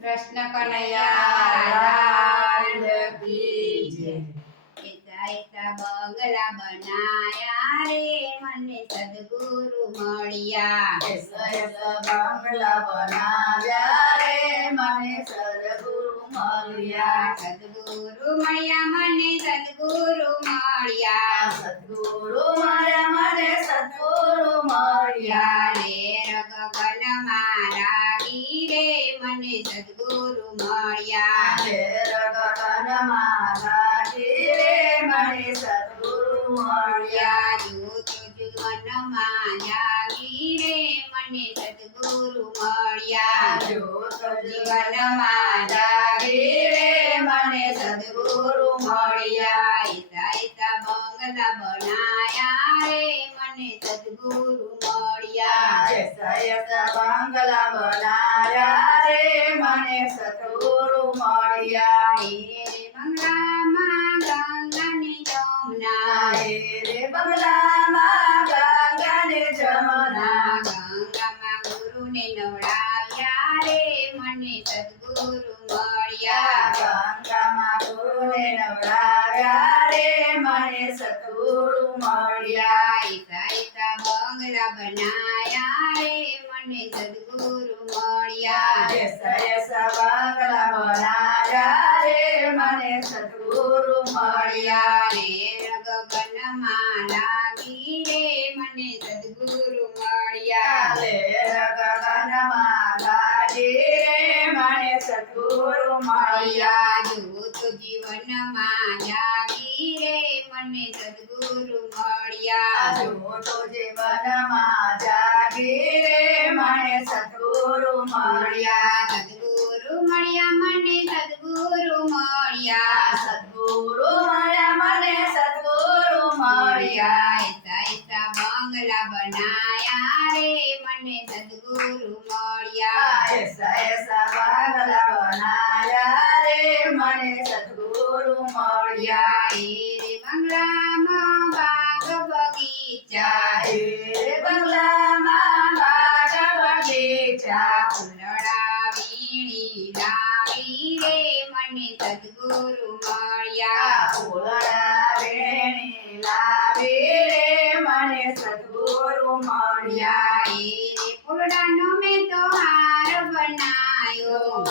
કૃષ્ણ કનૈયા લાલ કી જય. એતા એતા બંગલા બનાયા રે મને સદગુરુ મળ્યા. એસા એસા બંગલા બનાવ્યા રે મને સદગુરુ મળ્યા. સદગુરુ મળ્યા મને સદગુરુ મળ્યા. સદગુરુ મળ્યા મને સદગુરુ મળ્યા. રે ગગનમાં લાગી રે મને સદગુરુ મળ્યા. ગગનમાં લાગી રે મને સદગુરુ મળ્યા. જૂત જીવનમાં જાગી રે મને સદગુરુ મળ્યા. જ્યોત જીવનમાં જાગી રે મને સદગુરુ મળ્યા. એતા એતા બંગલા બનાયા રે મને સદગુરુ મળ્યા. એસા એસા બંગલા બનાવ્યા રે મને સદગુરુ મળ્યા. રે બંગલામાં ગંગાની જમના. રે બંગલામાં ગંગા ને જમના. ગંગામાં ગુરુને નવડાવ્યા રે મને સદગુરુ મળ્યા. ગંગામાં ગુરુને નવડાવ્યા રે મને સદગુરુ મળ્યા. એતા એતા બંગલા બનાયા રે મને સદગુરુ મળ્યા. એસા એસા બંગલા બનાવ્યા રે મને સદગુરુ મળ્યા. રે ગગનમાં લાગી રે મને સદગુરુ મળ્યા. ગગનમાં લાગી રે મને સદગુરુ મળ્યા. જૂત જીવનમાં જાગી રે મને સદગુરુ મળ્યા. જ્યોત જીવનમાં જાગી રે મને સદગુરુ મળ્યા. સદગુરુ મળ્યા મને સદગુરુ મળ્યા. સદગુરુ મળ્યા મને સદગુરુ મળ્યા. એતા એતા બંગલા બનાયા રે મને સદગુરુ મળ્યા. એસા એસા બંગલા બનાવ્યા રે મને સદગુરુ મળ્યા. રે બંગલામાં બાગ બગીચા. રે બંગલામાં બાગ બગીચા. ફૂલડા વીણી લાવી રે મને સદગુરુ મળ્યા. ફૂલડા વેણી લાવી રે મને સદગુરુ મળ્યા. ફૂલડાનો મેં તો હાર બનાયો.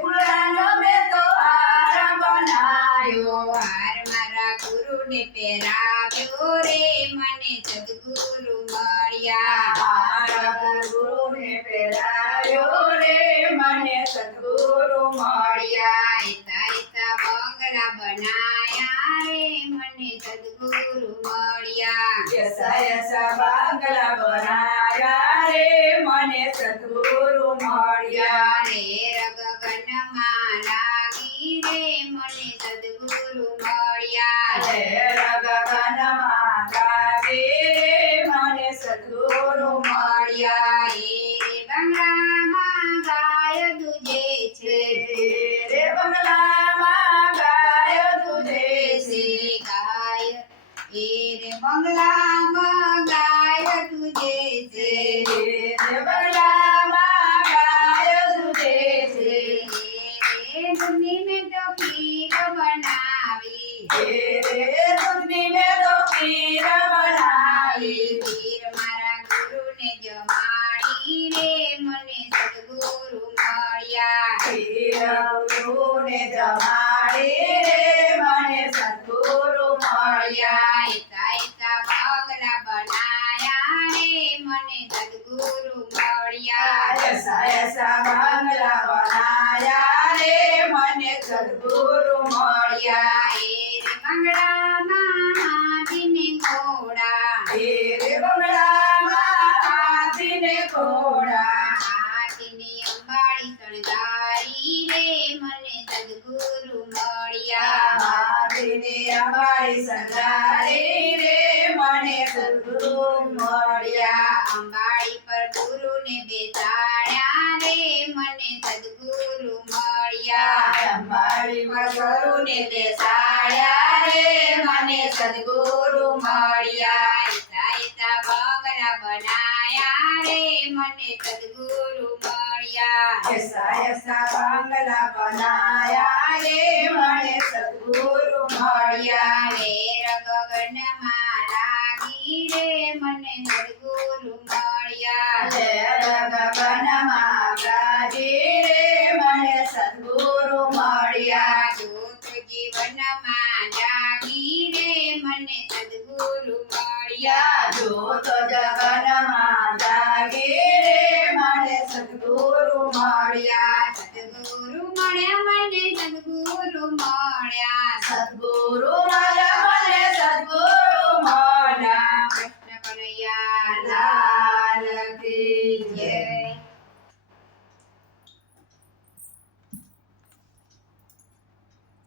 ફૂલડાનો મેં તો હાર બનાયો. હાર મારા ગુરુને પહેરાવ્યો રે મને સદગુરુ મળ્યા. મારા ગુરુને પહેરાવ્યો રે મને સદગુરુ મળ્યા. એતા એતા બંગલા બનાયા રે મને સદગુરુ મળ્યા. એસા એસા બંગલા બનાવ્યા રે મને સદગુરુ મળ્યા. રે ગગનમાં લાગી રે મને સદગુરુ મળ્યા. ગગનમાં લાગી રે મને સદગુરુ મળ્યા. બંગલામાં ગાય દૂજે છે. રે બંગલામાં ગાય દૂધે છે. ગાય રે બંગલામાં ગાય દૂજે છે. રે બંગલામાં ગાય દૂધે છે. દૂધની મેં તો ખીર બનાવી. રે દૂધની મેં તો ખીર બનાવી. ખીર મારા ગુરુને જમાડી રે મને સદગુરુ મળ્યા. ખીર ગુરુને જમાડી રે મને સદગુરુ મળ્યા. એતા એતા બંગલા બનાયા રે મને સદગુરુ મળ્યા. એસા એસા બંગલા બનાયા રે મને સદગુરુ મળ્યા. બંગલામાં હાથીને ઘોડા. રે બંગલામાં હાથીને ઘોડા. હાથીની અંબાડી શણગારી રે મને સદગુરુ મળ્યા. હાથીને અંબાડી શણગારી રે મને સદગુરુ મળ્યા. અંબાડી પર ગુરુને બેસાડ્યા રે મને સદગુરુ મળ્યા. અંબાડી પર ગુરુને બેસાડ્યા રે મને સદગુરુ મળ્યા. એતા એતા બંગલા બનાયા રે મને સદગુરુ મળ્યા. મળ્યા એસા એસા બંગલા બનાયા રે મને સદગુરુ મળ્યા રે રગગનમાં લાગી રે મને સદગુરુ મળ્યા રે રગગનમાં ગાજી રે મને સદગુરુ મળ્યા જોત જીવનમાં જાગી રે મને સદગુરુ મળ્યા જોત જગનમાં જાગી રે મને સદગુરુ મળ્યા સદગુરુ મળ્યા મને સદગુરુ મળ્યા સદગુરુ મળ્યા મને સદગુરુ મળ્યા કૃષ્ણ કનૈયા લાલ